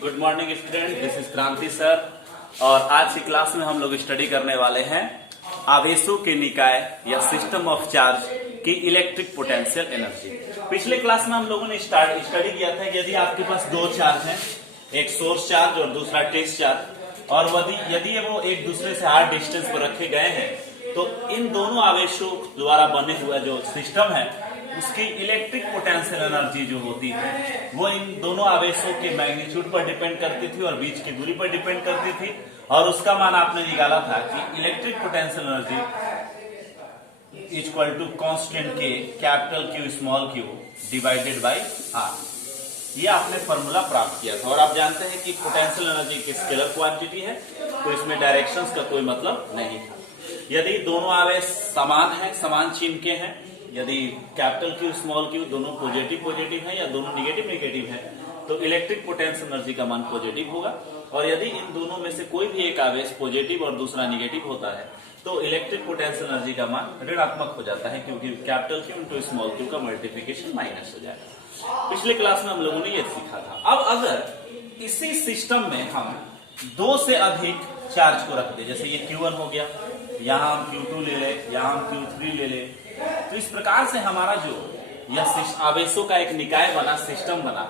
Good morning student, this is क्रांति sir. और आज की क्लास में हम लोग स्टडी करने वाले हैं आवेशों के निकाय या सिस्टम ऑफ चार्ज की इलेक्ट्रिक पोटेंशियल एनर्जी। पिछले क्लास में हम लोगों ने स्टडी किया था कि यदि आपके पास दो चार्ज हैं, एक सोर्स चार्ज और दूसरा टेस्ट चार्ज, और यदि वो एक दूसरे से हार्ड डिस्टेंस पर रखे गए हैं तो इन दोनों आवेशों द्वारा बने हुआ जो सिस्टम है उसकी इलेक्ट्रिक पोटेंशियल एनर्जी जो होती है वो इन दोनों आवेशों के मैग्नीट्यूड पर डिपेंड करती थी और बीच की दूरी पर डिपेंड करती थी। और उसका मान आपने निकाला था कि electric potential energy equal to constant के capital Q small Q divided by R. ये आपने फॉर्मूला प्राप्त किया था। और आप जानते हैं कि पोटेंशियल एनर्जी की स्केलर क्वांटिटी है तो इसमें डायरेक्शंस का कोई मतलब नहीं था। यदि दोनों आवेश समान है, समान चिन्ह के हैं, यदि कैपिटल क्यू स्मॉल क्यू दोनों पॉजिटिव है या दोनों नेगेटिव है तो इलेक्ट्रिक पोटेंशियल एनर्जी का मान पॉजिटिव होगा। और यदि इन दोनों में से कोई भी एक आवेश पॉजिटिव और दूसरा नेगेटिव होता है तो इलेक्ट्रिक पोटेंशियल एनर्जी का मान ऋणात्मक हो जाता है, क्योंकि capital Q into small Q का मल्टीप्लीकेशन माइनस हो जाएगा। पिछले क्लास में हम लोगों ने ये सीखा था। अब अगर इसी सिस्टम में हम दो से अधिक चार्ज को रख दे, जैसे ये Q1 हो गया, यहाँ हम Q2 ले ले, यहाँ हम Q3 ले ले, तो इस प्रकार से हमारा जो यह आवेशों का एक निकाय बना, सिस्टम बना।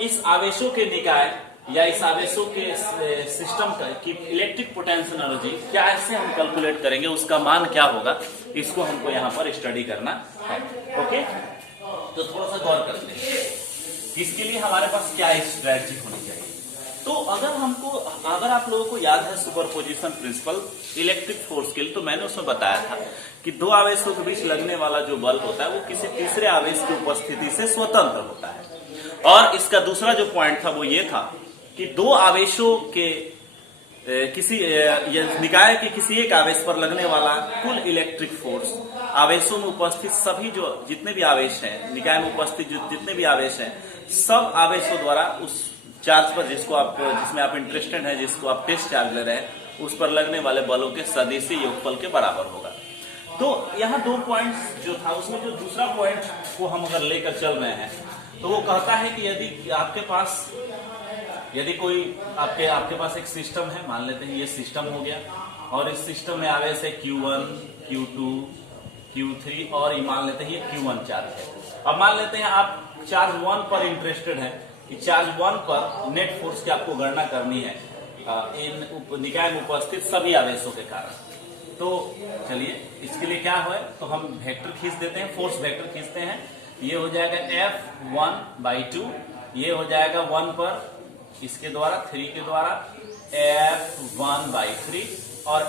इस आवेशों के निकाय या इस आवेशों के सिस्टम की इलेक्ट्रिक पोटेंशियल एनर्जी क्या ऐसे हम कैलकुलेट करेंगे, उसका मान क्या होगा, इसको हमको यहाँ पर स्टडी करना है। ओके, तो थोड़ा सा गौर करते हैं इसके लिए हमारे पास क्या स्ट्रेटजी होनी चाहिए। तो अगर आप लोगों को याद है सुपरपोजिशन प्रिंसिपल इलेक्ट्रिक फोर्स के लिए, तो मैंने उसमें बताया था कि दो आवेशों के बीच लगने वाला जो बल होता है वो किसी तीसरे आवेश की उपस्थिति से स्वतंत्र होता है। और इसका दूसरा जो पॉइंट था वो ये था कि दो आवेशों के किसी निकाय के किसी एक आवेश पर लगने वाला कुल इलेक्ट्रिक फोर्स आवेशों में उपस्थित सभी जो जितने भी आवेश हैं, निकाय में उपस्थित जितने भी आवेश हैं, सब आवेशों द्वारा उस चार्ज पर जिसमें आप इंटरेस्टेड हैं, जिसको आप टेस्ट चार्ज ले रहे हैं, उस पर लगने वाले बलों के सदिशीय योगफल के बराबर होगा। तो यहाँ दो पॉइंट्स जो था उसमें जो दूसरा पॉइंट को हम अगर लेकर चल रहे हैं तो वो कहता है कि यदि कोई आपके पास एक सिस्टम है, मान लेते हैं ये सिस्टम हो गया, और इस सिस्टम में आवेश है Q1, Q2, Q3 और ये मान लेते हैं ये Q1 चार्ज है। अब मान लेते हैं आप चार्ज 1 पर इंटरेस्टेड हैं कि चार्ज 1 पर नेट फोर्स की आपको गणना करनी है इन निकाय में उपस्थित सभी आवेशों के कारण। तो चलिए इसके लिए क्या है, तो हम वेक्टर खींच देते हैं, फोर्स वेक्टर खींचते हैं। ये हो जाएगा F1/2, ये हो जाएगा 1 पर, इसके द्वारा 3 के द्वारा F1/3, और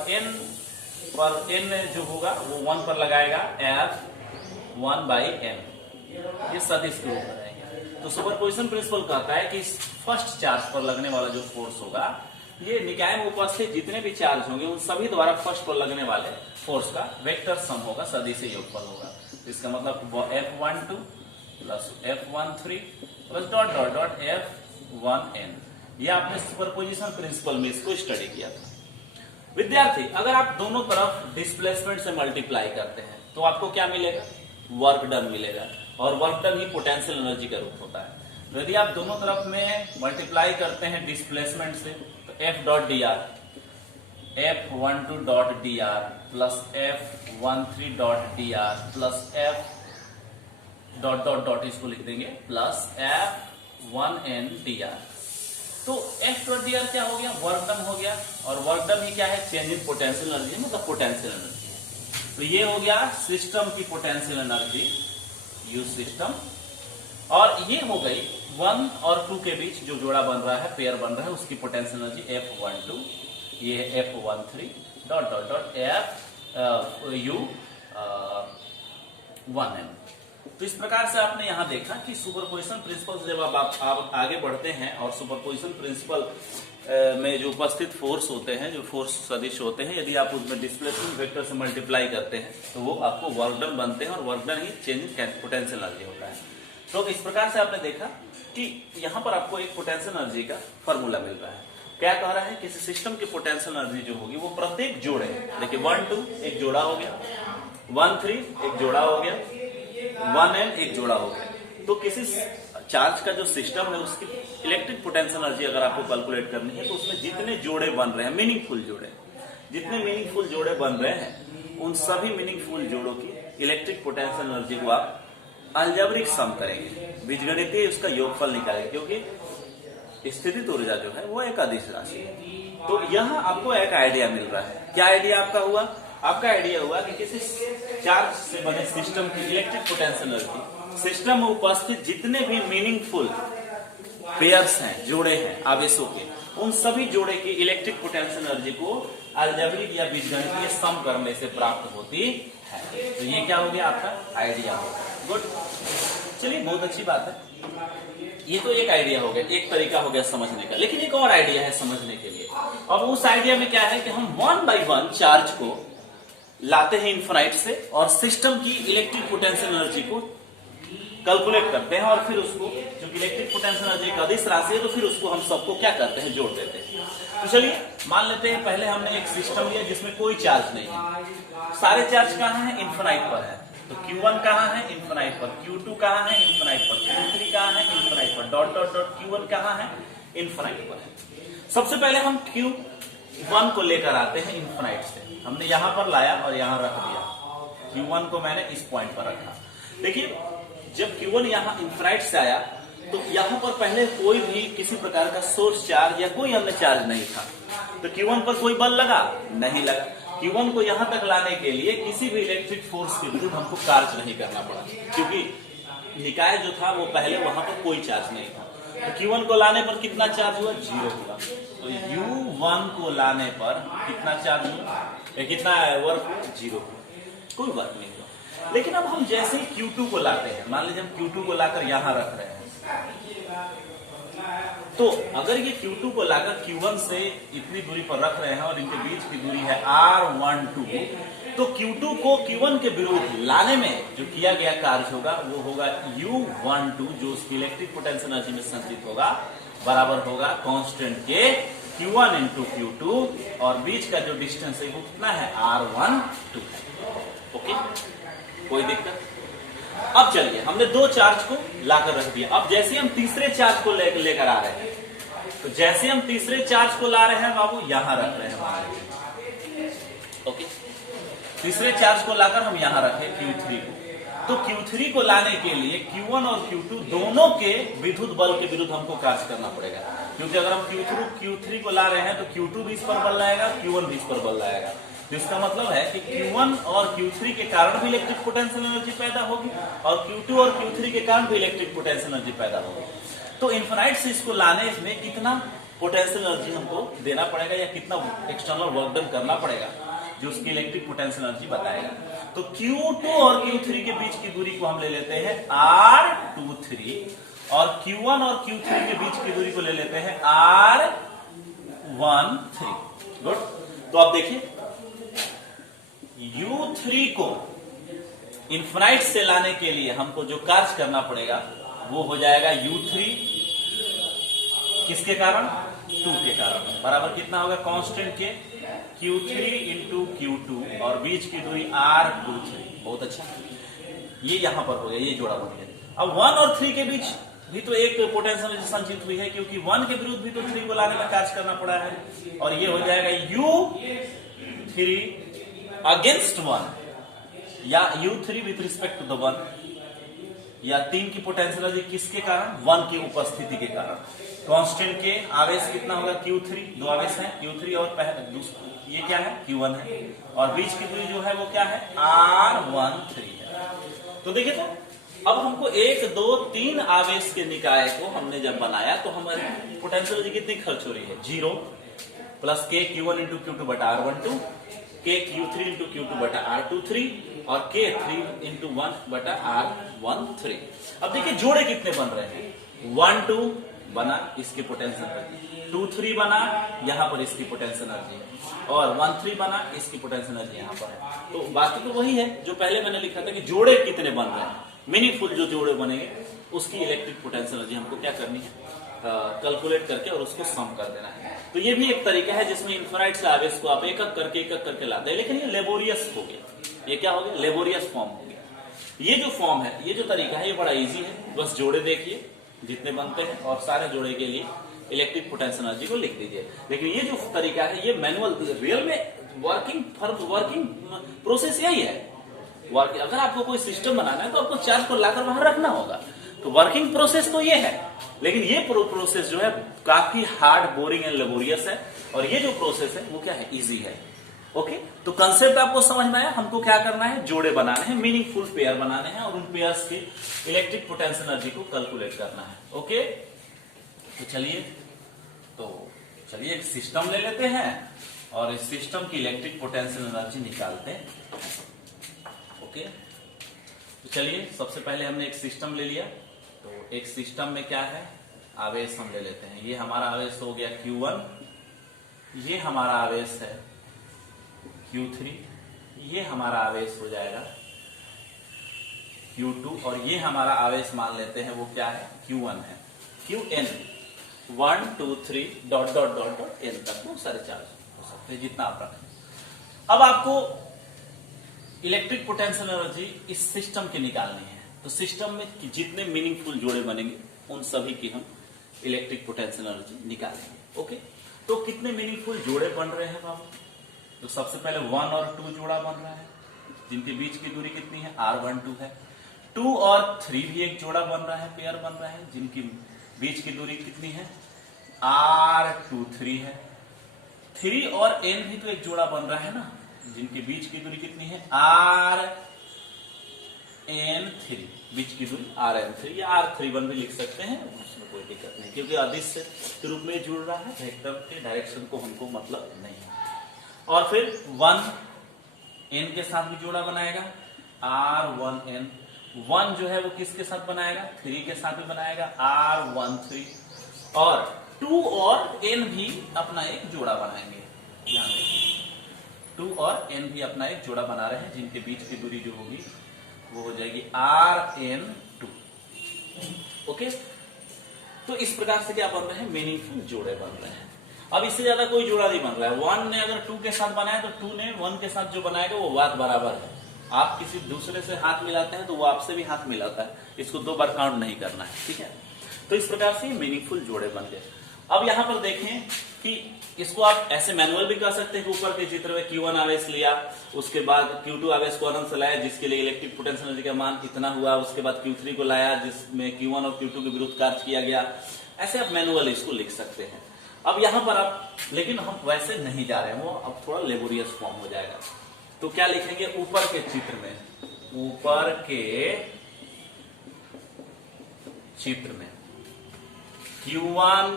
n जो होगा वो 1 पर लगाएगा F1/n। ये सदिश के रूप में रहेंगे। तो सुपरपोजिशन प्रिंसिपल कहता है कि फर्स्ट चार्ज पर लगने वाला जो फोर्स होगा ये निकाय में उपस्थित जितने भी चार्ज होंगे उन सभी द्वारा फर्स्ट पर लगने वाले फोर्स का वेक्टर सम होगा, सदिशीय योगफल होगा। इसका मतलब F12 plus F13 plus dot dot dot F1n। ये आपने सुपरपोजिशन प्रिंसिपल में इसको स्टडी किया था। विद्यार्थी, अगर आप दोनों तरफ डिस्प्लेसमेंट से मल्टीप्लाई करते हैं तो आपको क्या मिलेगा, वर्क डन मिलेगा, और वर्क डन ही पोटेंशियल एनर्जी का रूप होता है। तो यदि आप दोनों तरफ में मल्टीप्लाई करते हैं डिस्प्लेसमेंट से तो F dot D R, F12 dot D R plus F13 dot D R plus F dot dot dot इसको लिख देंगे प्लस F1n डी आर। तो F डॉट डी आर क्या हो गया, वर्क डन हो गया, और वर्क डन ही क्या है, चेंज इन पोटेंशियल एनर्जी, मतलब पोटेंशियल एनर्जी। तो ये हो गया सिस्टम की पोटेंशियल एनर्जी, यूज सिस्टम। और ये हो गई 1 और 2 के बीच जो जोड़ा बन रहा है, पेयर बन रहा है, उसकी पोटेंशियल एनर्जी F12, ये है F13 dot dot dot FU1n। तो इस प्रकार से आपने यहां देखा कि सुपरपोजिशन प्रिंसिपल से जब आप आगे बढ़ते हैं और सुपरपोजिशन प्रिंसिपल में जो उपस्थित फोर्स होते हैं, जो फोर्स सदिश होते हैं, यदि आप उसमें डिस्प्लेसमेंट वेक्टर से मल्टीप्लाई करते हैं तो वो आपको वर्क डन बनते हैं, और work done he change in potential energy होता है। तो इस प्रकार से आपने देखा कि यहाँ पर आपको एक पोटेंशियल एनर्जी का फॉर्मूला मिल रहा है। क्या कह रहा है, किसी सिस्टम की पोटेंशियल एनर्जी जो होगी वो प्रत्येक जोड़े, देखिए 1 2 एक जोड़ा हो गया, 1 3 एक जोड़ा हो गया, 1n एक जोड़ा हो गया। तो किसी चार्ज का जो सिस्टम है उसकी इलेक्ट्रिक पोटेंशियल एनर्जी अगर आपको कैलकुलेट करनी है तो उसमें जितने जोड़े बन रहे हैं, मीनिंगफुल जोड़े, जितने मीनिंगफुल जोड़े बन रहे हैं उन सभी मीनिंगफुल जोड़ों की इलेक्ट्रिक पोटेंशियल एनर्जी को आप अलजेब्रिक सम करेंगे, बीजगणितीय उसका योगफल निकालेंगे, क्योंकि स्थितिज ऊर्जा जो है वो एक अदिश राशि है। तो यहाँ आपको एक आइडिया मिल रहा है। क्या आइडिया आपका हुआ? आपका आइडिया हुआ कि किसी चार्ज से बने सिस्टम की इलेक्ट्रिक पोटेंशियल एनर्जी, सिस्टम में उपस्थित जितने भी मीनिंगफुल पेयर्स हैं, जोड़े हैं आवेशों के, उन सभी जोड़े की इलेक्ट्रिक पोटेंशियल एनर्जी को अलजेब्रिक या बीजगणितीय सम करने से प्राप्त होती है। तो ये क्या हो गया? आपका आइडिया हो गया। गुड, चलिए बहुत अच्छी बात है। ये तो एक आइडिया हो गया, एक तरीका हो गया समझने का। लेकिन एक और आइडिया है समझने के लिए। अब उस आइडिया में क्या है कि हम 1 by 1 चार्ज को लाते हैं इन्फिनाइट से और सिस्टम की इलेक्ट्रिक पोटेंशियल एनर्जी को कैलकुलेट करते हैं, और फिर उसको, जो इलेक्ट्रिक पोटेंशियल एनर्जी एक अदिश राशि है, तो फिर उसको हम सबको क्या करते हैं? जोड़ देते हैं। तो चलिए मान लेते हैं पहले हमने एक सिस्टम लिया जिसमें कोई चार्ज नहीं है। सारे चार्ज कहाँ हैं? इन्फिनाइट पर है। तो Q1 कहाँ है? इन्फिनाइट पर। Q2 कहाँ है? इन्फिनाइट पर। Q3 कहाँ है? इन्फिनाइट पर। डॉट डॉट डॉट Q1 कहाँ है? इन्फिनाइट पर है। सबसे पहले हम Q1 को लेकर आते हैं इन्फिनाइट से। हमने यहां पर लाया और यहां रख दिया। Q1 को मैंने इस पॉइंट पर रखा। देखिए जब Q1 यहाँ इन्फिनाइट से आया तो यहाँ पर पहले कोई भी किसी प्रकार का सोर्स चार्ज या कोई अन्य चार्ज नहीं था। तो Q1 पर कोई बल लगा? नहीं लगा। Q1 को यहां तक लाने के लिए किसी भी इलेक्ट्रिक फोर्स के विरुद्ध हमको कार्य नहीं करना पड़ा, क्योंकि निकाय जो था वो पहले वहां पर कोई चार्ज नहीं था। तो Q1 को लाने पर कितना चार्ज हुआ? 0 हुआ। तो U1 को लाने पर कितना चार्ज हुआ? कितना वर्क हुआ? 0 हुआ, कोई वर्क नहीं हुआ। लेकिन अब हम जैसे ही Q2 को लाते हैं, मान लीजिए हम Q2 को लाकर यहां रख रहे हैं, तो अगर ये Q2 को लाकर Q1 से इतनी दूरी पर रख रहे हैं और इनके बीच की दूरी है R12, तो Q2 को Q1 के विरुद्ध लाने में जो किया गया कार्य होगा वो होगा U12, जो उसकी इलेक्ट्रिक पोटेंशियल एनर्जी में संचित होगा, बराबर होगा कांस्टेंट के Q1 इंटू Q2, और बीच का जो डिस्टेंस है वो कितना है? R12 है। ओके, कोई दिक्कत? अब चलिए हमने 2 चार्ज को लाकर रख दिया। अब जैसे हम तीसरे चार्ज को लेकर आ रहे हैं, तो जैसे हम तीसरे चार्ज को ला रहे हैं बाबू, यहां रख रहे हैं। ओके, तीसरे चार्ज को लाकर हम यहां रखे Q3 को। तो Q3 को लाने के लिए Q1 और Q2 दोनों के विद्युत बल के विरुद्ध हमको कार्य करना पड़ेगा, क्योंकि अगर हम Q3 को ला रहे हैं तो Q2 भी इस पर बल लाएगा, Q1 भी इस पर बल लाएगा। तो इसका मतलब है कि Q1 और Q3 के कारण भी इलेक्ट्रिक पोटेंशियल एनर्जी पैदा होगी और Q2 और Q3 के कारण भी इलेक्ट्रिक पोटेंशियल एनर्जी पैदा होगी। तो इन्फिनाइट से इसको लाने में कितना पोटेंशियल एनर्जी हमको देना पड़ेगा या कितना एक्सटर्नल वर्क डन करना पड़ेगा, जो उसकी इलेक्ट्रिक पोटेंशियल एनर्जी बताएगा। तो Q2 और Q3 के बीच की दूरी को हम ले लेते हैं R23, और Q1 और Q3 के बीच की दूरी को ले लेते हैं R13। गुड। तो आप देखिए U3 को इन्फिनाइट से लाने के लिए हमको जो कार्य करना पड़ेगा वो हो जाएगा U3 किसके कारण? 2 के कारण, बराबर कितना होगा? कांस्टेंट के Q3 इंटू Q2 और बीच की दूरी R23। बहुत अच्छा, ये यहां पर हो गया, ये जोड़ा बन गया। अब 1 और 3 के बीच भी तो एक पोटेंशियल एनर्जी संचित हुई है, क्योंकि 1 के विरुद्ध भी तो 3 को लाने में कार्य करना पड़ा है, और ये हो जाएगा U3 अगेंस्ट 1 या U3 with respect to the 1, या 3 की पोटेंशियल एनर्जी किसके कारण? 1 की उपस्थिति के कारण। कांस्टेंट के आवेश कितना होगा? Q3, 2 आवेश हैं Q3 और ये क्या है? Q1 है, और बीच की दूरी जो है वो क्या है? R13 है। तो देखिए, तो अब हमको 1, 2, 3 आवेश के निकाय को हमने जब बनाया तो हमारी पोटेंशियल एनर्जी कितनी खर्च हो रही है? 0 plus K Q1 into Q2 बटा R12, K Q3 into Q2 बटा R23, और K 3 इंटू 1 बटा R13। अब देखिए जोड़े कितने बन रहे हैं? 1, 2 बना, इसकी पोटेंशियल एनर्जी, 2, 3 बना, यहां पर इसकी पोटेंशियल एनर्जी है, और 1, 3 बना, इसकी पोटेंशियल एनर्जी यहां पर है। तो बाकी तो वही है जो पहले मैंने लिखा था कि जोड़े कितने बन रहे हैं, मीनिंगफुल जो जोड़े बनेंगे उसकी इलेक्ट्रिक पोटेंशियल एनर्जी हमको क्या करनी है? कैलकुलेट करके और उसको सम कर देना है। तो ये भी एक तरीका है जिसमें इन्फिनाइट से आवेश को आप एक एक करके लाते हैं, लेकिन ये लेबोरियस हो गया। ये क्या हो गया? लेबोरियस फॉर्म हो गया। ये जो फॉर्म है, ये जो तरीका है, ये बड़ा इजी है। बस जोड़े देखिए जितने बनते हैं और सारे जोड़े के लिए इलेक्ट्रिक पोटेंशियल एनर्जी को लिख दीजिए। लेकिन ये जो तरीका है ये मैनुअल, रियल में वर्किंग प्रोसेस यही है। अगर आपको कोई सिस्टम बनाना है तो आपको चार्ज को लाकर बाहर रखना होगा, तो वर्किंग प्रोसेस तो ये है। लेकिन ये प्रोसेस जो है काफी हार्ड, बोरिंग एंड लेबोरियस है, और ये जो प्रोसेस है वो क्या है, इजी है। ओके, तो कंसेप्ट आपको समझ में आया। हमको क्या करना है, जोड़े बनाने हैं, मीनिंगफुल पेयर बनाने हैं और उन पेयर्स की इलेक्ट्रिक पोटेंशियल एनर्जी को कैलकुलेट करना है। ओके, तो चलिए एक सिस्टम ले लेते हैं और इस सिस्टम की इलेक्ट्रिक पोटेंशियल एनर्जी निकालते हैं। ओके, तो चलिए सबसे पहले हमने एक सिस्टम ले लिया। तो एक सिस्टम में क्या है, आवेश हम ले लेते हैं। ये हमारा आवेश हो गया Q1, ये हमारा आवेश है Q3, ये हमारा आवेश हो जाएगा Q2, और ये हमारा आवेश मान लेते हैं वो क्या है, Q1 है, Qn। 1 2 3 dot dot dot dot n तक बहुत सारे चार्ज हो सकते हैं, जितना आप रखें। अब आपको इलेक्ट्रिक पोटेंशियल एनर्जी इस सिस्टम की निकालनी है। तो सिस्टम में जितने मीनिंगफुल जोड़े बनेंगे उन सभी की हम इलेक्ट्रिक पोटेंशियल एनर्जी निकालेंगे। ओके, तो कितने मीनिंगफुल जोड़े बन रहे हैं बाबू? तो सबसे पहले 1 और 2 जोड़ा बन रहा है, जिनके बीच की दूरी कितनी है, R12 है। 2 और 3 भी एक जोड़ा बन रहा है, पेयर बन रहा है, जिनकी बीच की दूरी कितनी है, R23 है। 3 और n भी तो एक जोड़ा बन रहा है ना, जिनके बीच की दूरी कितनी है, Rn3, बीच की दूरी Rn3 या R31 भी लिख सकते हैं, उसमें कोई दिक्कत नहीं, क्योंकि अदिश के रूप में जुड़ रहा है, वेक्टर के डायरेक्शन को हमको मतलब नहीं है। और फिर 1 n के साथ भी जोड़ा बनाएगा, R1n। 1 जो है वो किसके साथ बनाएगा, 3 के साथ भी बनाएगा, R13। और 2 और n भी अपना एक जोड़ा बनाएंगे। ध्यान देखिए, 2 और n भी अपना एक जोड़ा बना रहे हैं, जिनके बीच की दूरी जो होगी वो हो जाएगी Rn2। ओके, तो इस प्रकार से क्या बन रहे हैं, मीनिंगफुल जोड़े बन रहे हैं। अब इससे ज्यादा कोई जोड़ा नहीं बन रहा है। 1 ने अगर 2 के साथ बनाया तो 2 ने 1 के साथ जो बनाएगा वो बात बराबर है। आप किसी दूसरे से हाथ मिलाते हैं तो वो आपसे भी हाथ मिलाता है, इसको 2 बार काउंट नहीं करना है, ठीक है। तो इस प्रकार से मीनिंगफुल जोड़े बन गए। अब यहां पर देखें कि इसको आप ऐसे मैनुअल भी कर सकते हैं कि ऊपर के चित्र में Q1 आवेश लिया, उसके बाद Q2 आवेश को अनंत से लाया, जिसके लिए इलेक्ट्रिक पोटेंशियल एनर्जी का मान इतना हुआ, उसके बाद Q3 को लाया, जिसमें Q1 और Q2 के विरुद्ध कार्य किया गया। ऐसे आप मैनुअल इसको लिख सकते हैं। अब यहां पर आप, लेकिन हम वैसे नहीं जा रहे हैं, वो अब थोड़ा लेबोरियस फॉर्म हो जाएगा। तो क्या लिखेंगे, ऊपर के चित्र में, ऊपर के चित्र में Q1,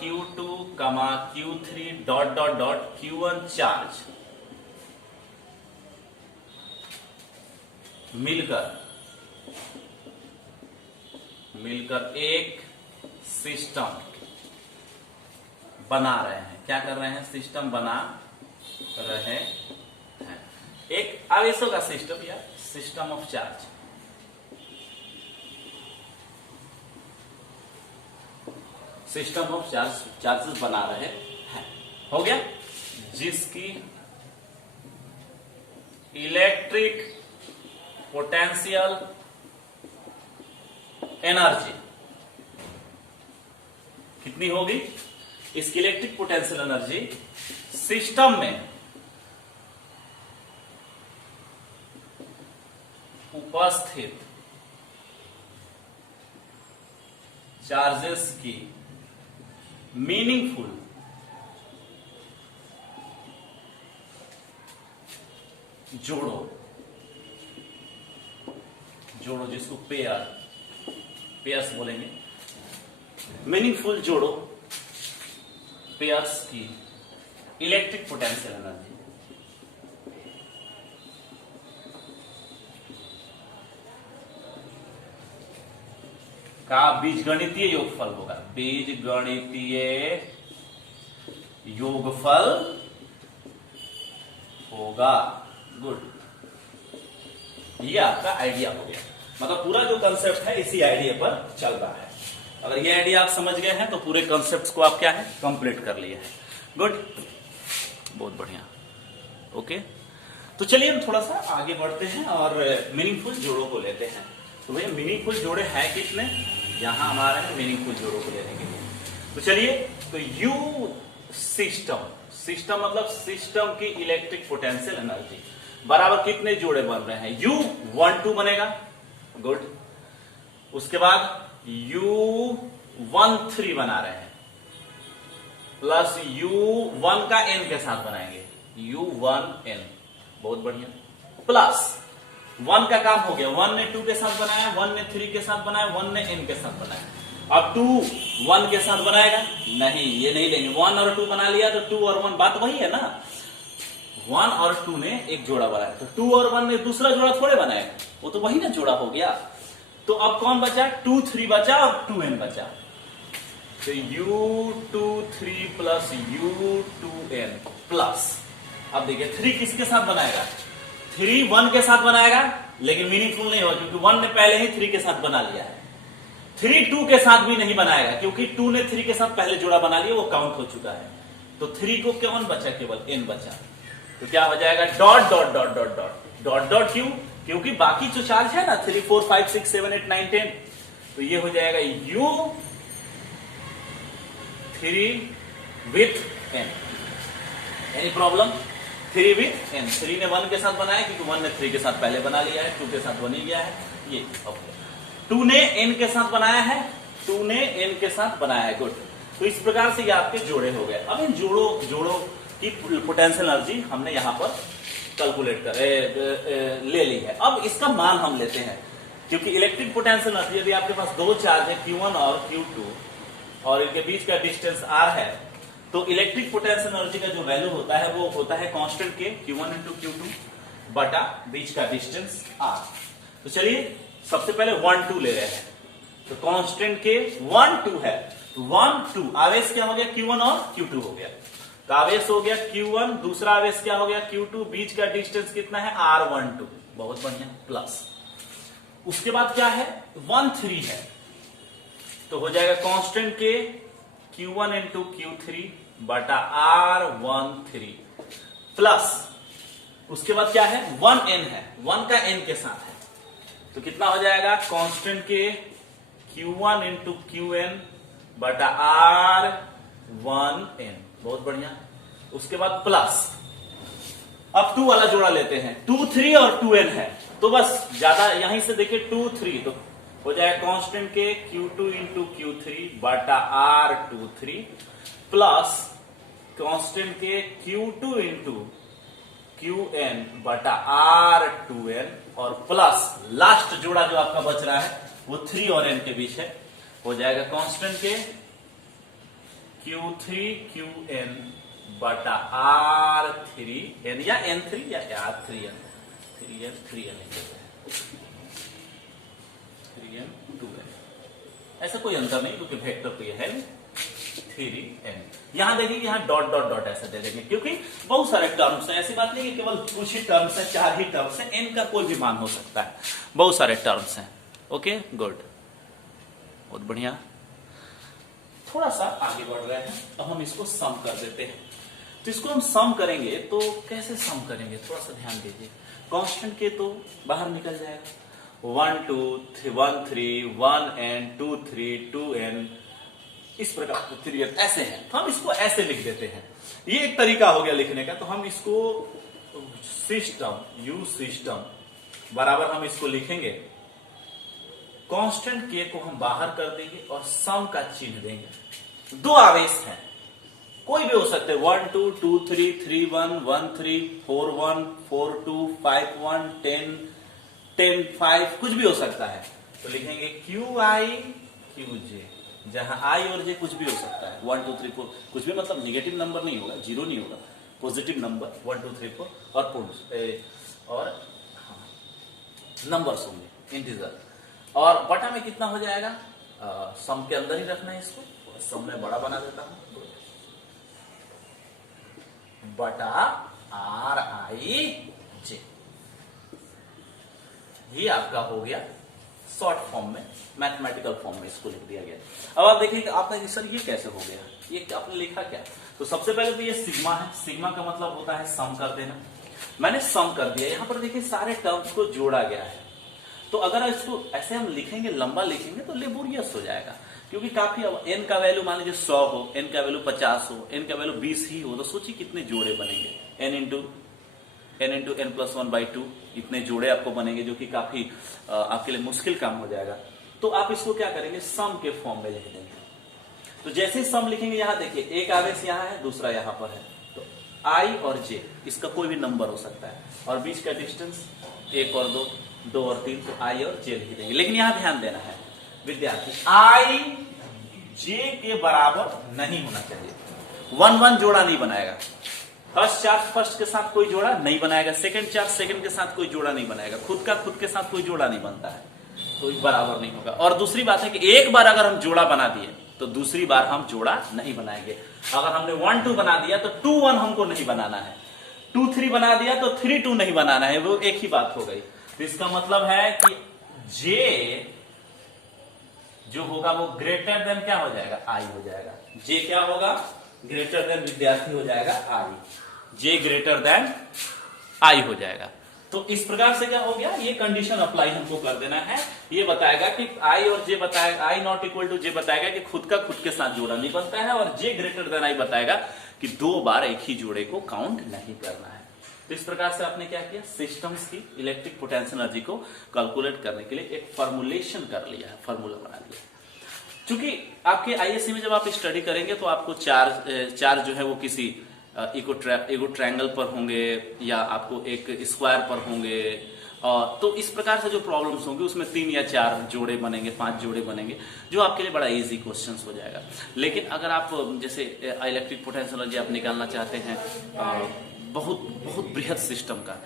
Q2, Q3 dot dot dot Q1 charge मिलकर एक सिस्टम बना रहे हैं। क्या कर रहे हैं, सिस्टम बना रहे हैं, एक आवेशों का सिस्टम या system of charge. System of charges बना रहे हैं, हो गया, जिसकी इलेक्ट्रिक पोटेंशियल एनर्जी कितनी होगी, इसकी इलेक्ट्रिक पोटेंशियल एनर्जी सिस्टम में उपस्थित चार्जेस की मीनिंगफुल जोड़ो जिसको पेयर्स बोलेंगे, मीनिंगफुल जोड़ो पेयर्स की इलेक्ट्रिक पोटेंशियल एनर्जी का बीजगणितीय योगफल होगा, बीजगणितीय योगफल होगा। गुड, ये आपका आइडिया हो गया, मतलब पूरा जो कंसेप्ट है इसी आइडिया पर चल रहा है। अगर ये आइडिया आप समझ गए हैं तो पूरे कंसेप्ट को आप क्या है, कंप्लीट कर लिए हैं। गुड, बहुत बढ़िया। ओके, तो चलिए हम थोड़ा सा आगे बढ़ते हैं और मीनिंगफुल जोड़ों को लेते हैं। तो भैया मीनिंगफुल जोड़े हैं कितने, यहां हमारे हैं मीनिंगफुल जोड़ों को लेने के लिए। तो चलिए, तो यू सिस्टम मतलब सिस्टम की इलेक्ट्रिक पोटेंशियल एनर्जी बराबर कितने जोड़े बन रहे हैं, U12 बनेगा, गुड। उसके बाद U13 बना रहे हैं, प्लस U1 का N के साथ बनाएंगे, U1N, बहुत बढ़िया, प्लस 1 का काम हो गया, 1 ने 2 के साथ बनाया, 1 ने 3 के साथ बनाया, 1 ने N के साथ बनाया। अब 2 1 के साथ बनाएगा, नहीं ये नहीं लेंगे, 1 और 2 बना लिया तो 2 और 1 बात वही है ना, 1 और 2 ने एक जोड़ा बनाया, तो 2 और 1 ने दूसरा जोड़ा थोड़े बनाएगा, वो तो वही ना जोड़ा हो गया। तो अब कौन बचा, 2 3 बचा और 2N बचा, तो U23 प्लस U2N प्लस, अब देखिए 3 किसके साथ बनाएगा, 3 1 के साथ बनाएगा, लेकिन मीनिंगफुल नहीं होगा क्योंकि 1 ने पहले ही 3 के साथ बना लिया है। 3 2 के साथ भी नहीं बनाएगा क्योंकि 2 ने 3 के साथ पहले जोड़ा बना लिया, वो काउंट हो चुका है। तो 3 को कौन बचा, केवल N बचा, तो क्या हो जाएगा, dot dot dot dot dot dot dot, क्यों, क्योंकि बाकी जो चार्ज है ना 3 4 5 6 7 8 9 10, तो ये हो जाएगा U3 with N। Any problem, 3 with N, 3 ने 1 के साथ बनाया क्योंकि 1 ने 3 के साथ पहले बना लिया है, 2 के साथ बन ही गया है ये, ओके। 2 ने N के साथ बनाया है, 2 ने N के साथ बनाया है, गुड। तो इस प्रकार से ये आपके जोड़े हो गए। अब इन जोड़ों की पोटेंशियल एनर्जी हमने यहां पर कैलकुलेट कर ले ली है। अब इसका मान हम लेते हैं, क्योंकि इलेक्ट्रिक पोटेंशियल एनर्जी यदि आपके पास दो चार्ज है Q1 और Q2 और इनके बीच का डिस्टेंस R है, तो इलेक्ट्रिक पोटेंशियल एनर्जी का जो वैल्यू होता है वो होता है कांस्टेंट के Q1 इंटू Q2 बटा बीच का डिस्टेंस R। तो चलिए सबसे पहले 1 2 ले रहे हैं, तो कांस्टेंट के 1 2 है, 1 2 आवेश क्या हो गया, Q1 और Q2 हो गया, तो आवेश हो गया Q1, दूसरा आवेश क्या हो गया Q2, बीच का डिस्टेंस कितना है R12, बहुत बढ़िया, प्लस उसके बाद क्या है 1 3 है, तो हो जाएगा कांस्टेंट के Q1 इंटू Q3 बटा R13 प्लस उसके बाद क्या है 1N है, 1 का N के साथ है, तो कितना हो जाएगा कांस्टेंट के Q1 इंटू QN बटा R1N, बहुत बढ़िया। उसके बाद प्लस, अब 2 वाला जोड़ा लेते हैं, 2 3 और 2N है, तो बस ज्यादा यहीं से देखिए 2 3, तो हो जाएगा कांस्टेंट के Q2 इंटू Q3 बटा R23 प्लस कांस्टेंट के Q2 इंटू QN बटा R2N और प्लस लास्ट जोड़ा जो आपका बच रहा है वो 3 और N के बीच है, हो जाएगा कांस्टेंट के Q3 QN बटा R3N या N3 या R3N, 3N 2N, ऐसा कोई अंतर नहीं क्योंकि वेक्टर तो ये है 3N। यहां देखिए यहां डॉट डॉट डॉट ऐसा दे देंगे क्योंकि बहुत सारे टर्म्स हैं, ऐसी बात नहीं कि केवल कुछ ही टर्म्स है, 4 ही टर्म्स हैं, N का कोई भी मान हो सकता है, बहुत सारे टर्म्स हैं, ओके गुड, बहुत बढ़िया। थोड़ा सा आगे बढ़ रहे हैं, तो हम इसको सम कर देते हैं, तो इसको हम सम करेंगे तो कैसे सम करेंगे, थोड़ा सा ध्यान दीजिए, कांस्टेंट के तो बाहर निकल जाएगा, 1 2 1 3 1N 2 3 2N, इस प्रकार 3N ऐसे हैं, तो हम इसको ऐसे लिख देते हैं, ये एक तरीका हो गया लिखने का। तो हम इसको सिस्टम U सिस्टम बराबर हम इसको लिखेंगे, कांस्टेंट के को हम बाहर कर देंगे और सम का चिन्ह देंगे। 2 आवेश हैं, कोई भी हो सकते हैं, 1 2 2 3 3 1 1 3 4 1 4 2 5 1 10 10 5, कुछ भी हो सकता है, तो लिखेंगे QI QJ, जहां I और J कुछ भी हो सकता है, 1 2 3 4, कुछ भी मतलब निगेटिव नंबर नहीं होगा, 0 नहीं होगा, पॉजिटिव नंबर 1 2 3 4 और नंबर्स होंगे इंटीजर, और बटा में कितना हो जाएगा, सम के अंदर ही रखना है इसको, सम में बड़ा बना देता हूं, बटा RIJ, ये आपका हो गया शॉर्ट फॉर्म में, मैथमेटिकल फॉर्म में इसको लिख दिया गया। अब आप देखिए आपने सर ये कैसे हो गया, ये आपने लिखा क्या, तो सबसे पहले तो ये सिग्मा है, सिग्मा का मतलब होता है सम कर देना, मैंने सम कर दिया। यहां पर देखिए सारे टर्म्स को जोड़ा गया है। तो अगर इसको ऐसे हम लिखेंगे, लंबा लिखेंगे तो लेबोरियस हो जाएगा, क्योंकि काफी एन का वैल्यू मान लीजिए 100 हो, एन का वैल्यू 50 हो, एन का वैल्यू 20 ही हो, तो सोचिए कितने जोड़े बनेंगे। एन इंटू n प्लस 1/2 इतने जोड़े आपको बनेंगे, जो कि काफी आपके लिए मुश्किल काम हो जाएगा। तो आप इसको क्या करेंगे, सम के फॉर्म में लिख देंगे। तो जैसे ही सम लिखेंगे, यहां देखिए एक आवेश यहां है, दूसरा यहां पर है, तो आई और जे इसका कोई भी नंबर हो सकता है, और बीच का डिस्टेंस 1 और 2, 2 और 3, तो आई और जे लिख देंगे। लेकिन यहां ध्यान देना है विद्यार्थी, आई जे के बराबर नहीं होना चाहिए। 1-1 जोड़ा नहीं बनाएगा। फर्स्ट चार्ज फर्स्ट के साथ कोई जोड़ा नहीं बनाएगा, सेकंड चार्ज सेकंड के साथ कोई जोड़ा नहीं बनाएगा, खुद का खुद के साथ कोई जोड़ा नहीं बनता है, तो बराबर नहीं होगा। और दूसरी बात है कि एक बार अगर हम जोड़ा बना दिए तो दूसरी बार हम जोड़ा नहीं बनाएंगे। अगर हमने 1-2 बना दिया तो 2-1 हमको नहीं बनाना है, 2-3 बना दिया तो 3-2 नहीं बनाना है, वो एक ही बात हो गई। तो इसका मतलब है कि जे जो होगा वो ग्रेटर देन क्या हो जाएगा, आई हो जाएगा। जे क्या होगा, ग्रेटर देन विद्यार्थी हो जाएगा आई, जे ग्रेटर देन आई हो जाएगा। तो इस प्रकार से क्या हो गया, ये कंडीशन अप्लाई हमको कर देना है। ये बताएगा कि आई और जे बताएगा, आई नॉट इक्वल टू जे बताएगा कि खुद का खुद के साथ जोड़ा नहीं बनता है, और जे ग्रेटर देन आई बताएगा कि 2 बार एक ही जोड़े को काउंट नहीं करना है। तो इस प्रकार से आपने क्या किया, सिस्टम्स की इलेक्ट्रिक पोटेंशियल एनर्जी को कैलकुलेट करने के लिए एक फॉर्मुलेशन कर लिया है, फॉर्मूला बना लिया। चूंकि आपके आईएससी में जब आप स्टडी करेंगे तो आपको चार्ज जो है वो किसी इको ट्रायंगल पर होंगे, या आपको एक स्क्वायर पर होंगे, तो इस प्रकार से जो प्रॉब्लम्स होंगे उसमें 3 या 4 जोड़े बनेंगे, 5 जोड़े बनेंगे, जो आपके लिए बड़ा इजी क्वेश्चंस हो जाएगा। लेकिन अगर आप जैसे इलेक्ट्रिक पोटेंशियल एनर्जी आप निकालना चाहते हैं बहुत बहुत बृहद सिस्टम का,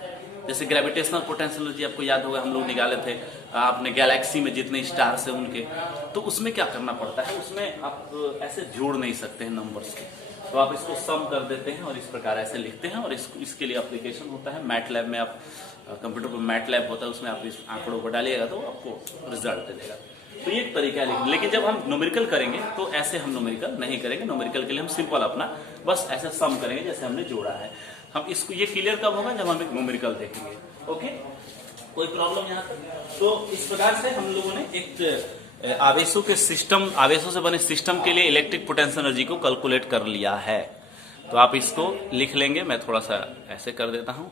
जैसे ग्रेविटेशनल पोटेंशियल एनर्जी आपको याद होगा हम लोग निकाले थे, आपने गैलेक्सी में जितने स्टार्स हैं उनके, तो उसमें क्या करना पड़ता है, उसमें आप ऐसे जोड़ नहीं सकते हैं नंबर्स के, तो आप इसको सम कर देते हैं और इस प्रकार ऐसे लिखते हैं। और इसके लिए एप्लीकेशन होता है मैटलैब में, आप कंप्यूटर पर मैटलैब होता है, उसमें आप इस आंकड़ों को डालिएगा तो आपको रिजल्ट दे देगा। तो ये एक तरीका है। लेकिन जब हम न्यूमेरिकल करेंगे तो ऐसे हम न्यूमेरिकल नहीं करेंगे। न्यूमेरिकल के लिए हम सिंपल अपना बस ऐसे सम करेंगे जैसे हमने जोड़ा है। हम इसको ये क्लियर कब होगा, जब हम एक न्यूमेरिकल देखेंगे। ओके, कोई प्रॉब्लम यहाँ पर? तो इस प्रकार से हम लोगों ने एक आवेशों के सिस्टम, आवेशों से बने सिस्टम के लिए इलेक्ट्रिक पोटेंशियल एनर्जी को कैलकुलेट कर लिया है। तो आप इसको लिख लेंगे, मैं थोड़ा सा ऐसे कर देता हूं,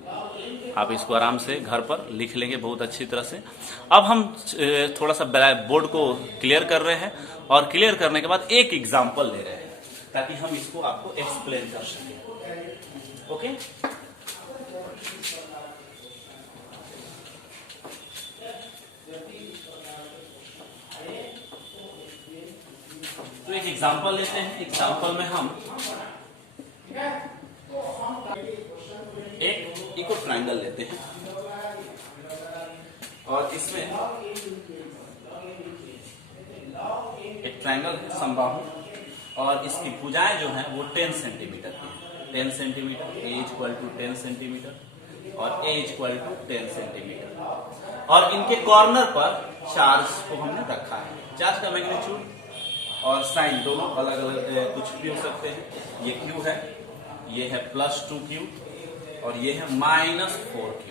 आप इसको आराम से घर पर लिख लेंगे बहुत अच्छी तरह से। अब हम थोड़ा सा बोर्ड को क्लियर कर रहे हैं, और क्लियर करने के बाद एक एग्जाम्पल ले रहे हैं ताकि हम इसको आपको एक्सप्लेन कर सकें। ओके, तो एक एग्जाम्पल लेते हैं। एग्जाम्पल में हम एक इको ट्रायंगल लेते हैं, और इसमें एक ट्रायंगल है समबाहु, और इसकी भुजाएं जो हैं वो 10 सेंटीमीटर की है। 10 centimetre, A equal to 10 centimetre और ए इक्वल टू 10 सेंटीमीटर, और इनके कॉर्नर पर चार्ज को हमने रखा है। चार्ज का मैग्नीट्यूड और साइन दोनों अलग अलग कुछ भी हो सकते हैं। ये क्यू है, ये है +2Q, और ये है -4Q।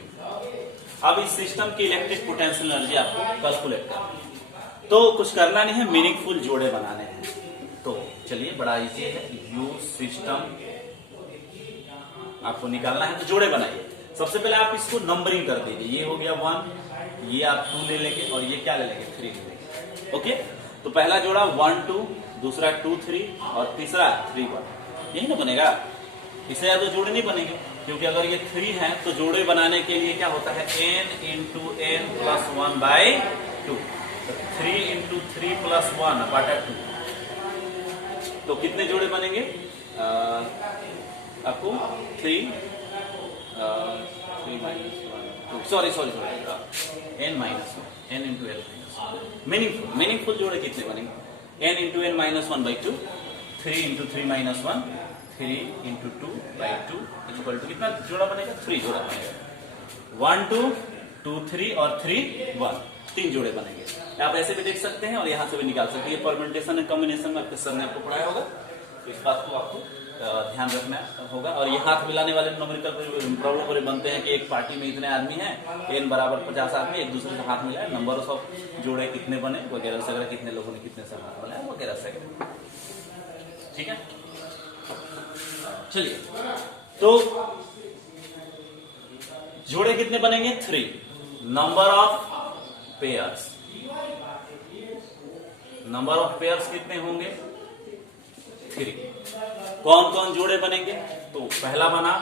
अब इस सिस्टम की इलेक्ट्रिक पोटेंशियल एनर्जी आपको कैलकुलेट करनी है, तो कुछ करना नहीं है, मीनिंगफुल जोड़े बनाने हैं। तो चलिए, बड़ा इजी है। यू सिस्टम आपको निकालना है, तो जोड़े बनाइए। सबसे पहले आप इसको नंबरिंग कर दीजिए। ये हो गया 1, ये आप 2 ले लेंगे, और ये क्या ले लेंगे, 3 ले लेंगे। ओके, तो पहला जोड़ा 1 2, दूसरा 2 3, और तीसरा 3 1। यही ना बनेगा, इससे ज्यादा जोड़े नहीं बनेंगे, क्योंकि अगर ये 3 है तो जोड़े बनाने के लिए क्या होता है, n × n + 1/2, 3 × 3 + 1/2। तो कितने जोड़े बनेंगे आपको, 3 sorry n - 1, n × n। Meaningful जोड़े कितने बनेंगे, n × n - 1/2, 3 × 3 - 1, 3 × 2/2 इक्वल टू कितना जोड़ा बनेगा, 3 जोड़ा बनेगा। 1 2 2 3 और 3 1, 3 जोड़े बनेंगे। आप ऐसे भी देख सकते हैं और यहां से भी निकाल सकते हैं। ये परम्यूटेशन एंड कॉम्बिनेशन में आपके सर ने आपको पढ़ाया होगा, तो इस बात को आपको ध्यान रखना होगा। और ये हाथ मिलाने वाले न्यूमेरिकल प्रॉब्लम पूरे बनते हैं कि एक पार्टी में इतने आदमी हैं, n बराबर 50 आदमी एक दूसरे से हाथ मिलाए, नंबर ऑफ जोड़े कितने बने वगैरह वगैरह, कितने लोगों ने कितने से हाथ मिलाए वगैरह वगैरह। ठीक है, चलिए तो जोड़े कितने बनेंगे 3, number of pairs, number of pairs कितने होंगे 3। कौन कौन जोड़े बनेंगे, तो पहला बना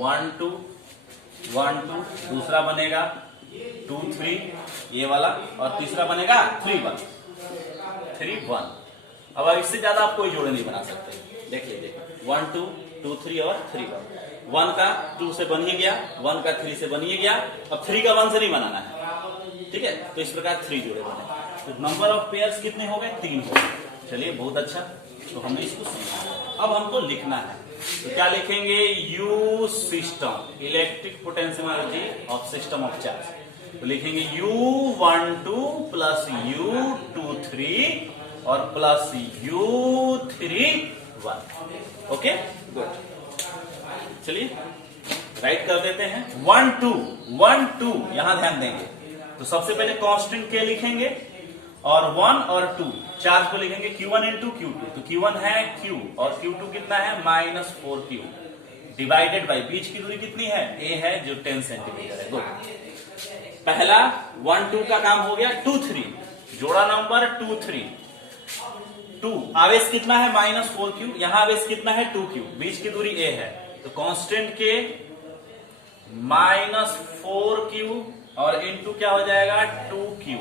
1 2 1 2, दूसरा बनेगा 2 3 ये वाला, और तीसरा बनेगा 3 1 3 1। अब इससे ज्यादा आप कोई जोड़े नहीं बना सकते। देखिए 1 2 2 3 और 3 1, 1 का 2 से बन ही गया, 1 का 3 से बन ही गया, अब 3 का 1 से नहीं बनाना है। ठीक है, तो इस प्रकार 3 जोड़े बने। तो नंबर ऑफ पेयर्स कितने हो गए 3 हो गए। चलिए बहुत अच्छा, तो हमने इसको समझा। अब हमको लिखना है, तो क्या लिखेंगे, U system electric potential energy of system of charge. तो लिखेंगे U12 प्लस U23 और प्लस U31। ओके गुड, चलिए राइट कर देते हैं। 1 2 1 2 यहां ध्यान देंगे, तो सबसे पहले कांस्टेंट के लिखेंगे और 1 और 2 चार्ज को लिखेंगे Q1 इंटू Q2। तो Q1 है Q और Q2 कितना है -4Q डिवाइडेड बाई बीच की दूरी कितनी है A है जो 10 सेंटीमीटर है। गुड, पहला 1 2 का काम हो गया। 2 3 जोड़ा नंबर 2 3, 2 आवेश कितना है -4Q, यहां आवेश कितना है 2Q, बीच की दूरी A है, तो कांस्टेंट के -4Q और इंटू क्या हो जाएगा 2Q,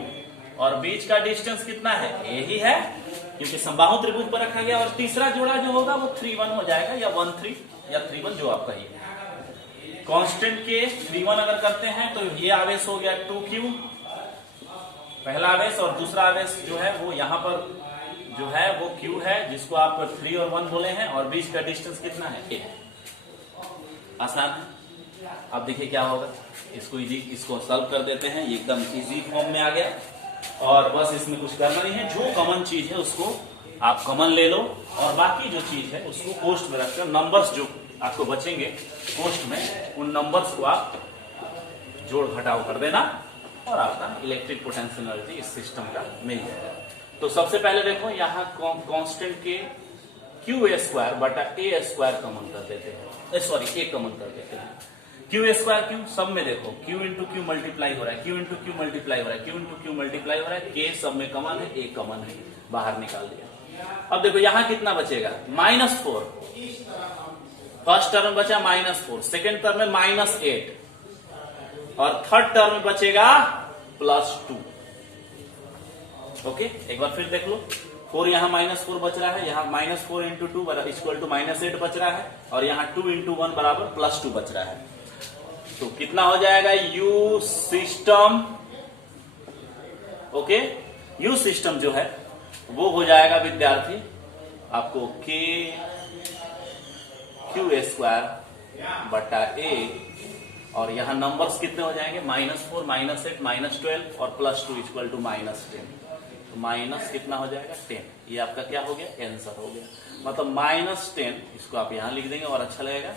और बीच का डिस्टेंस कितना है A ही है क्योंकि समबाहु त्रिभुज पर रखा गया, और तीसरा जोड़ा जो होगा वो 3 1 हो जाएगा, या 1 3 या 3 1 जो आप कहिए। कांस्टेंट के 3 1 अगर करते हैं तो ये आवेश हो गया 2Q पहला आवेश, और दूसरा आवेश जो है वो यहां पर जो है वो Q है जिसको आप 3 और 1 बोले हैं, और बीच का डिस्टेंस कितना है A। आसान है। अब देखिए क्या होगा, इसको सॉल्व कर देते हैं, ये एकदम इजी फॉर्म में आ गया, और बस इसमें कुछ करना नहीं है, जो कॉमन चीज है उसको आप कॉमन ले लो, और बाकी जो चीज है उसको पोस्ट में रखकर नंबर्स जो आपको बचेंगे पोस्ट में, उन नंबर्स को आप जोड़ घटाव कर देना, और आपका इलेक्ट्रिक पोटेंशियल एनर्जी इस सिस्टम का मिल जाएगा। तो सबसे पहले देखो यहाँ कांस्टेंट के Q² बटा A² कॉमन कर देते हैं, सॉरी A कॉमन कर देते हैं। Q² Q सब में देखो Q इंटू Q मल्टीप्लाई हो रहा है, Q इंटू Q मल्टीप्लाई हो रहा है, Q इंटू Q मल्टीप्लाई हो रहा है, K सब में कॉमन है, A कॉमन है, बाहर निकाल दिया। अब देखो यहाँ कितना बचेगा -4, फर्स्ट टर्म बचा -4, सेकेंड टर्म में -8, और थर्ड टर्म में बचेगा +2। ओके, एक बार फिर देख लो, 4 यहाँ -4 बच रहा है, यहाँ -4 इंटू 2 इक्वल टू -8 बच रहा है, और यहाँ 2 इंटू 1 बराबर +2 बच रहा है। तो कितना हो जाएगा U system, okay, U system जो है वो हो जाएगा विद्यार्थी आपको Q² बटा A, और यहाँ नंबर्स कितने हो जाएंगे -4 -8 -12 और +2 इक्वल टू -10, तो माइनस कितना हो जाएगा 10। ये आपका क्या हो गया आंसर हो गया, मतलब -10, इसको आप यहां लिख देंगे और अच्छा लगेगा,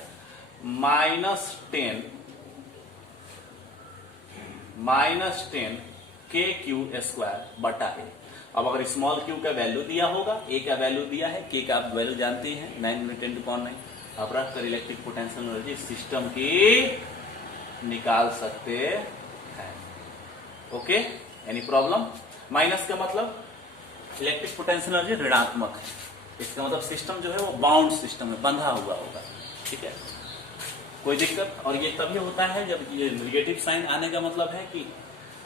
-10 KQ² बटा A। अब अगर स्मॉल q का वैल्यू दिया होगा, A का वैल्यू दिया है, K का आप वैल्यू जानते हैं 9×10⁹, आप रख कर इलेक्ट्रिक पोटेंशियल एनर्जी सिस्टम की निकाल सकते हैं। Okay, any problem? माइनस का मतलब इलेक्ट्रिक पोटेंशियल एनर्जी ऋणात्मक है, इसका मतलब सिस्टम जो है वो बाउंड सिस्टम में बंधा हुआ होगा। ठीक है, कोई दिक्कत? और ये तभी होता है जब ये नेगेटिव साइन आने का मतलब है कि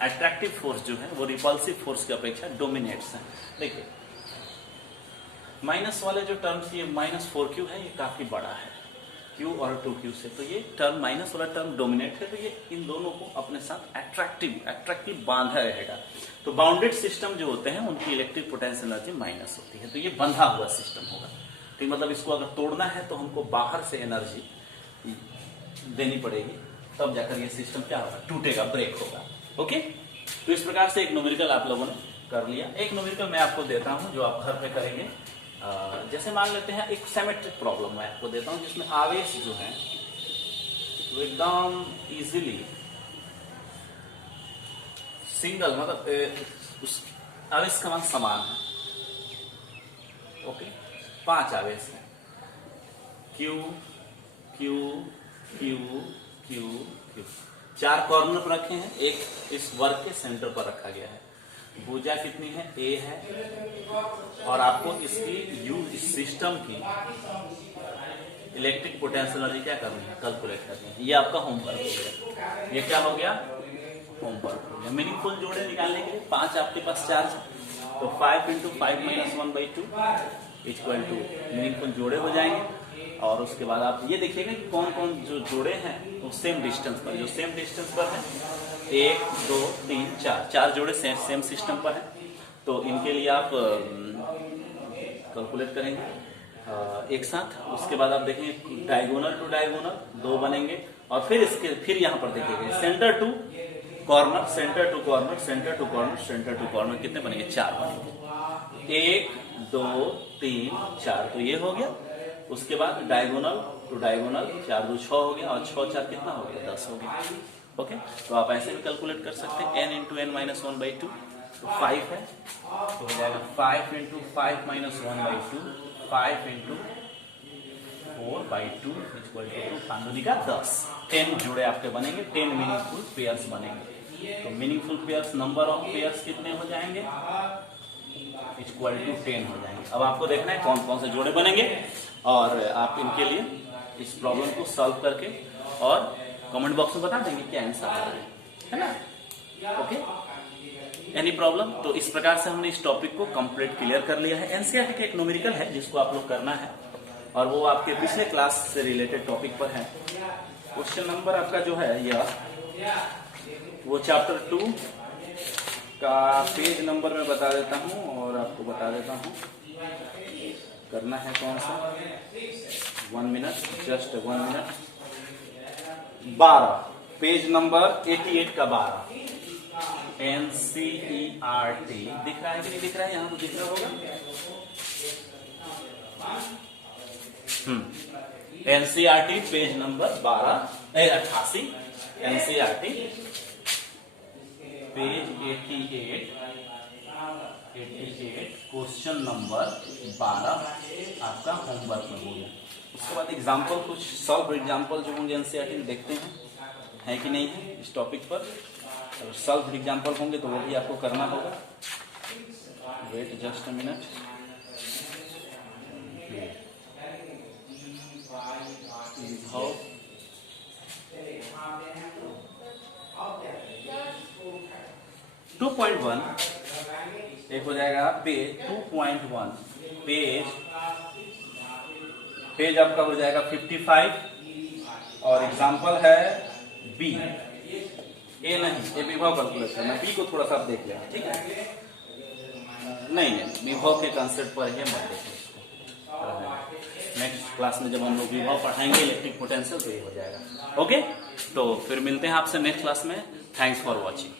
अट्रैक्टिव फोर्स जो है वो रिपल्सिव फोर्स की अपेक्षा डोमिनेट्स है। देखिए माइनस वाले जो टर्म्स, ये -4Q है, ये काफी बड़ा है Q और 2Q से, तो ये टर्म माइनस वाला टर्म डोमिनेट है, तो ये इन दोनों को अपने साथ अट्रैक्टिव बांधा रहेगा। तो बाउंडेड सिस्टम जो होते हैं उनकी इलेक्ट्रिक पोटेंशियल एनर्जी माइनस होती है, तो ये बंधा हुआ सिस्टम होगा। तो मतलब इसको अगर तोड़ना है तो हमको बाहर से एनर्जी देनी पड़ेगी, तब जाकर ये सिस्टम क्या होगा, टूटेगा, ब्रेक होगा। ओके, तो इस प्रकार से एक न्यूमेरिकल आप लोगों ने कर लिया। एक न्यूमेरिकल मैं आपको देता हूं जो आप घर पे करेंगे, जैसे मान लेते हैं एक सिमेट्रिक प्रॉब्लम मैं आपको देता हूं जिसमें आवेश जो है वो एकदम इजीली सिंगल मतलब उस आवेश का मान समान है। ओके, 5 आवेश है, Q Q Q Q Q, 4 corner पर रखे हैं, एक इस वर्ग के सेंटर पर रखा गया है। भुजा कितनी है? A है, और आपको इसकी इस सिस्टम की इलेक्ट्रिक पोटेंशियल एनर्जी क्या करनी है? कैलकुलेट करनी है। ये आपका होमवर्क हो गया। ये क्या हो गया? होमवर्क हो गया। मीनिंगफुल जोड़े निकालने के लिए 5 आपके पास चार्ज, तो 5 × 5 - 1/2 इक्वल टू मीनिंगफुल जोड़े हो जाएंगे। और उसके बाद आप ये देखिएगा कि कौन कौन जो जोड़े हैं वो सेम डिस्टेंस पर, जो सेम डिस्टेंस पर है 1 2 3 4 जोड़े सेम सिस्टम पर है। तो इनके लिए आप कैलकुलेट करेंगे एक साथ। उसके बाद आप देखेंगे डायगोनल टू डायगोनल 2 बनेंगे, और फिर यहाँ पर देखिएगा centre to corner, centre to corner, centre to corner, centre to corner, कितने बनेंगे? 4 बनेंगे। 1 2 3 4, तो ये हो गया। उसके बाद डायगोनल टू डायगोनल 4 2 6 हो गया, और 6 4 कितना हो गया? 10 हो गया। ओके, तो आप ऐसे भी कैलकुलेट कर सकते हैं। n × n - 1/2 तो 5 है, तो हो जाएगा 5 × 5 - 1/2, 5 × 4/2 इक्वल टू 5 का 10। 10 जोड़े आपके बनेंगे, 10 मीनिंगफुल पेयर्स बनेंगे। तो meaningful pairs, number of pairs कितने हो जाएंगे? इक्वल टू 10 हो जाएंगे। अब आपको देखना है कौन कौन से जोड़े बनेंगे, और आप इनके लिए इस प्रॉब्लम को सॉल्व करके और कमेंट बॉक्स में बता देंगे क्या आंसर है ना? Okay, any problem? तो इस प्रकार से हमने इस टॉपिक को कंप्लीट क्लियर कर लिया है। एनसीईआरटी का एक न्यूमेरिकल है जिसको आप लोग करना है, और वो आपके पिछले क्लास से रिलेटेड टॉपिक पर है। क्वेश्चन नंबर आपका जो है यह, वो चैप्टर 2 का पेज नंबर मैं बता देता हूं और आपको बता देता हूं। करना है कौन सा? 1 minute, just 1 minute. 12, page number 88 का 12, NCERT दिख रहा है कि नहीं दिख रहा है? यहाँ तो दिख रहा होगा। NCERT page number 88, NCERT page 88 question number 12 आपका होमवर्क में हो गया। उसके बाद एग्जाम्पल, कुछ सॉल्व एग्जाम्पल जो होंगे एनसीईआरटी में, देखते हैं है कि नहीं है इस टॉपिक पर। अगर सॉल्व एग्जाम्पल होंगे तो वो भी आपको करना होगा। Wait just a minute. विभव 2.1 एक हो जाएगा पेज 2.1, पेज आपका हो जाएगा 55, और एग्जाम्पल है बी। ए नहीं, ये विभव कैलकुलेट करना, बी को थोड़ा सा देख लेना, ठीक है? नहीं, विभव के कंसेप्ट पर ही मत देखो इसको। नेक्स्ट क्लास में जब हम लोग विभव पढ़ाएंगे इलेक्ट्रिक पोटेंशियल, तो ये हो जाएगा। ओके, तो फिर मिलते हैं आपसे नेक्स्ट क्लास में। Thanks for watching.